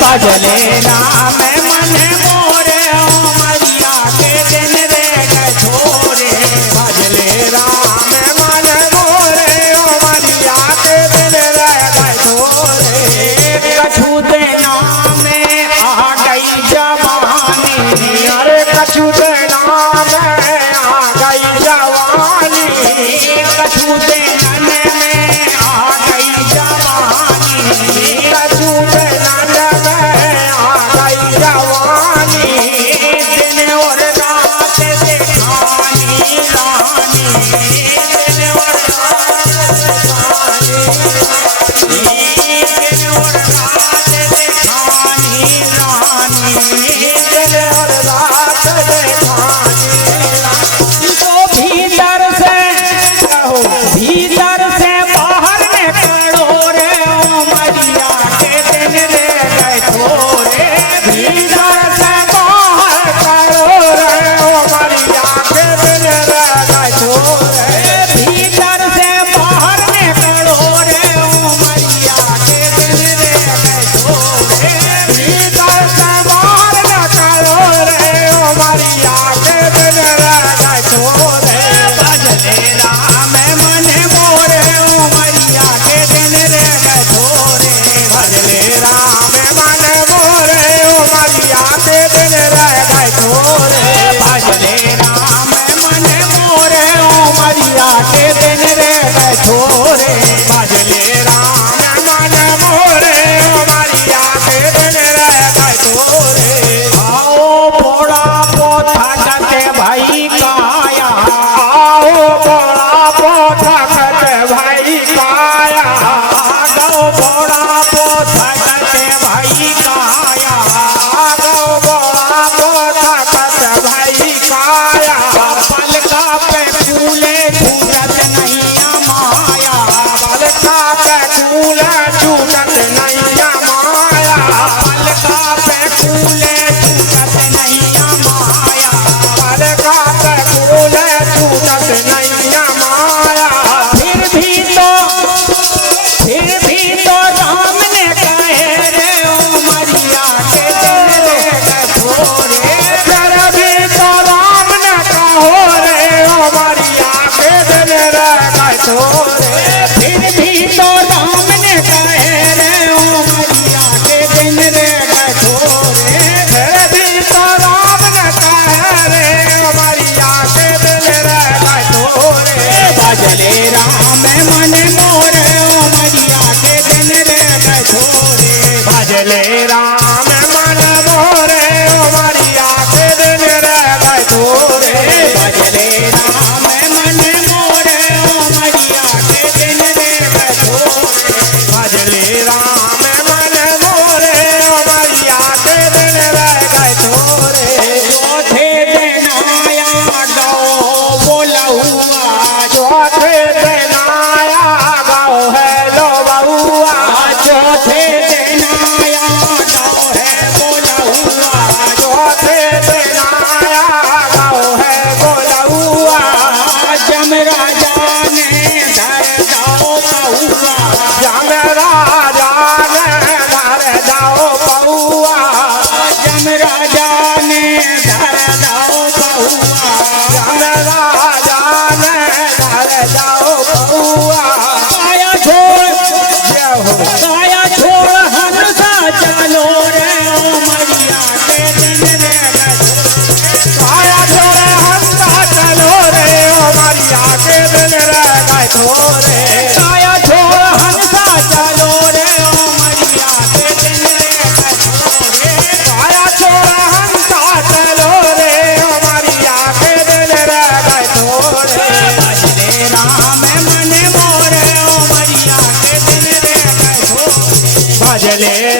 भजले राम मन मोरे ओ मरिया के दिन रे गए छोरे भजले राम मन मोरे ओ मरिया के दिन रे गए छोरे कछु देना में आ गई जवानी अरे कछु देना में आ गई जवानी कछु देना में आ गई जवानी कछु देना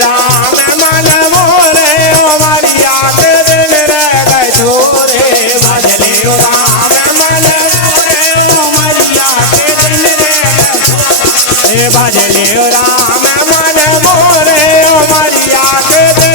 राम मन मोरे ओ मरिया के दिन रह गए छोरे भजले राम मन मोरे ओ मरिया के दिन रह गए भजले राम मन मोरे ओ मरिया के दिन